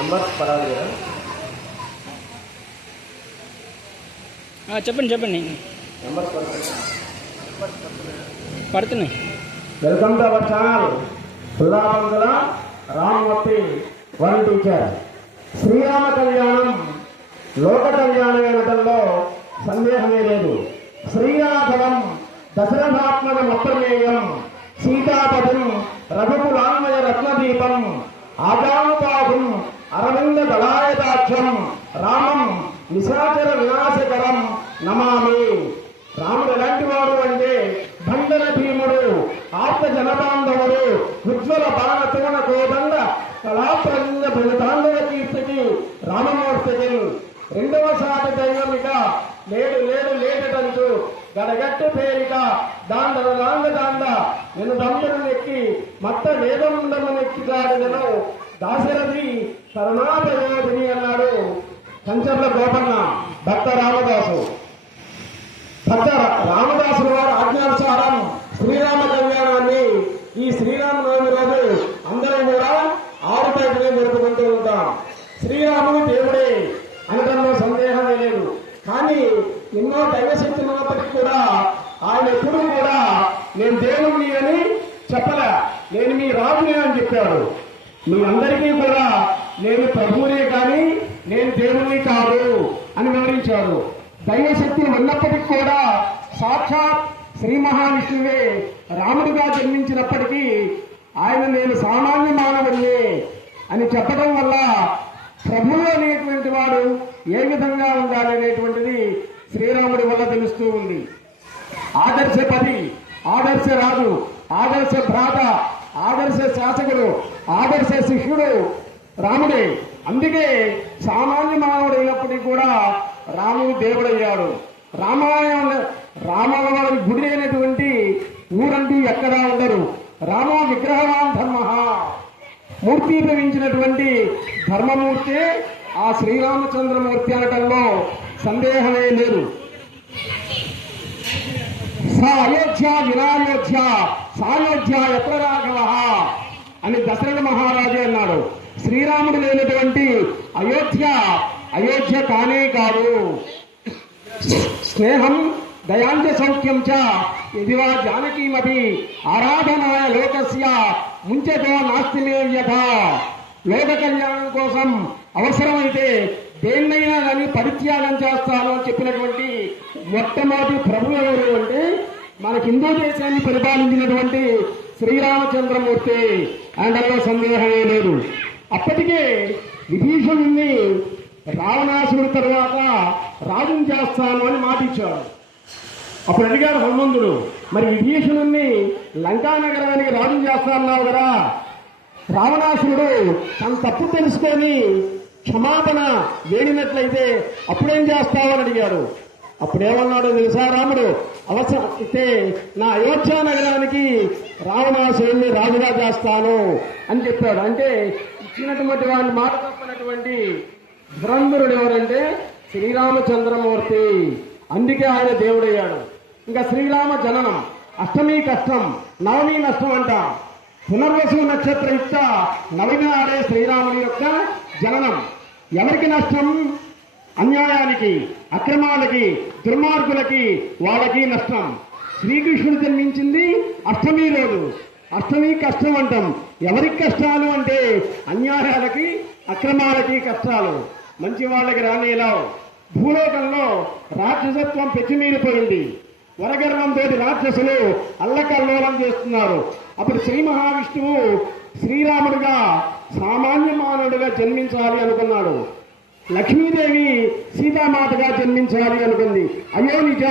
Numbers పడాలి కదా. చెప్పండి నెంబర్స్ పడుతున్నాయి. Welcome to our channel Sullabandula Rammurthy one teacher. శ్రీరామ కళ్యాణం లోక కళ్యాణం అనటంలో సందేహమే లేదు. శ్రీరాఘవం దశరథాత్మక మొత్తమేయం సీతాపదం రఘుకులాన్వయ రత్నదీపం ఆజానుబాహుం అరవింద దళాయతాక్షం రామం నిశాచర వినాశకరం నమామి. రాముడు ఎలాంటి వాడు అంటే బంధన భీముడు, ఆప్త జనబాంధవుడు, ఉజ్వల బాణతోన కోదండ కళాప్రజ భూతాండవ కీర్తికి రామమూర్తికి రెండవ సాటి దైవమిక లేడటంటూ గడగట్టు పేరిక దాండ నేను దమ్మును నెక్కి మత్త వేదముండము నెక్కిదాడను దాశరథి కరుణాపయోధిని అన్నాడు కంచర్ల గోపన్న భక్త రామదాసు. భక్త రామదాసుల వారి ఆజ్ఞానుసారం శ్రీరామ కళ్యాణాన్ని ఈ శ్రీరామనవమి రోజు అందరం కూడా 6 బయటనే జరుపుకుంటూ ఉంటాం. శ్రీరాముడు దేవుడే అనడంలో సందేహమే లేదు. కానీ ఎన్నో దైవశక్తులు ఉన్నప్పటికీ కూడా ఆయన ఎప్పుడూ కూడా నేను దేవుణ్ణి అని చెప్పలే, నేను మీ రాజుని అని చెప్పాడు. మీ అందరికీ కూడా నేను ప్రభువునే కానీ నేను దేవుణ్ణి కాదు అని వివరించాడు. దైవశక్తి ఉన్నప్పటికీ కూడా సాక్షాత్ శ్రీ మహావిష్ణువే రాముడిగా జన్మించినప్పటికీ ఆయన నేను సామాన్య మానవుడిని అని చెప్పడం వల్ల ప్రభువు అనేటువంటి వాడు ఏ విధంగా ఉండాలి అనేటువంటిది శ్రీరాముడి వల్ల తెలుస్తూ ఉంది. ఆదర్శ పది, ఆదర్శ రాజు, ఆదర్శ భ్రాత, ఆదర్శ శాసకుడు, ఆదర్శ శిష్యుడు రాముడే. అందుకే సామాన్య మానవుడైనప్పటికీ కూడా రాముడు దేవుడయ్యాడు. రామవారి గుడి అయినటువంటి ఊరంటూ ఎక్కడా ఉండరు. రామ విగ్రహవాన్ ధర్మ, మూర్తి భవించినటువంటి ధర్మమూర్తి ఆ శ్రీరామచంద్రమూర్తి అనటంలో సందేహమే లేదు. అయోధ్య వినాయోధ్య సాయోధ్య ఎక్కడ రాఘవ అని దశరథ మహారాజు అన్నాడు. శ్రీరాముడు లేనటువంటి అయోధ్య కానే కాదు. స్నేహం దయాంచ సౌఖ్యం చ ఇదివా జానకీమపి ఆరాధనాయ లోకస్య ముంచతో నాస్తి మే వ్యథ. లోక కళ్యాణం కోసం అవసరమైతే దేన్నైనా కానీ పరిత్యాగం చేస్తాను అని చెప్పినటువంటి మొట్టమొదటి ప్రభు ఎవరు అంటే మన హిందూ దేశాన్ని పరిపాలించినటువంటి శ్రీరామచంద్రమూర్తి అనడంలో సందేహమే లేదు. అప్పటికే విభీషణుణ్ణి రావణాసురుడి తర్వాత రాజుని చేస్తాను అని మాటిచ్చాడు. అప్పుడు అడిగాడు హనుమంతుడు, మరి విభీషణుణ్ణి లంకానగరానికి రాజుని చేస్తాన్నావు కదా, రావణాసురుడు తన తప్పు తెలుసుకొని క్షమాపణ వేడినట్లయితే అప్పుడేం చేస్తావని అడిగాడు. అప్పుడేమన్నాడో తెలుసా రాముడు, అవసరమైతే నా అయోధ్య నగరానికి రావణాసురుణ్ణి రాజుగా చేస్తాను అని చెప్పాడు. అంటే ఇచ్చినటువంటి వాడిని మాట తప్పనటువంటి ధురంధరుడు ఎవరంటే శ్రీరామచంద్రమూర్తి. అందుకే ఆయన దేవుడయ్యాడు. ఇంకా శ్రీరామ జననం అష్టమి కష్టం, నవమి నష్టం అంట. పునర్వసు నక్షత్రయుక్త నవమి నాడే శ్రీరాముని యొక్క జననం. ఎవరికి నష్టం? అన్యాయానికి, అక్రమాలకి, దుర్మార్గులకి, వాళ్ళకి నష్టం. శ్రీకృష్ణుడు జన్మించింది అష్టమి రోజు. అష్టమి కష్టం అంటాం. ఎవరికి కష్టాలు అంటే అన్యాయాలకి, అక్రమాలకి కష్టాలు. మంచి వాళ్ళకి రానేలావు. భూలోకంలో రాక్షసత్వం పెచ్చిమీరిపోయింది. వరగర్వంతో రాక్షసులు అల్లకల్లోలం చేస్తున్నారు. అప్పుడు శ్రీ మహావిష్ణువు శ్రీరాముడిగా సామాన్య మానవుడిగా జన్మించాలి అనుకున్నాడు. లక్ష్మీదేవి సీతామాతగా జన్మించాలి అనుకుంది. అయ్యో నిజ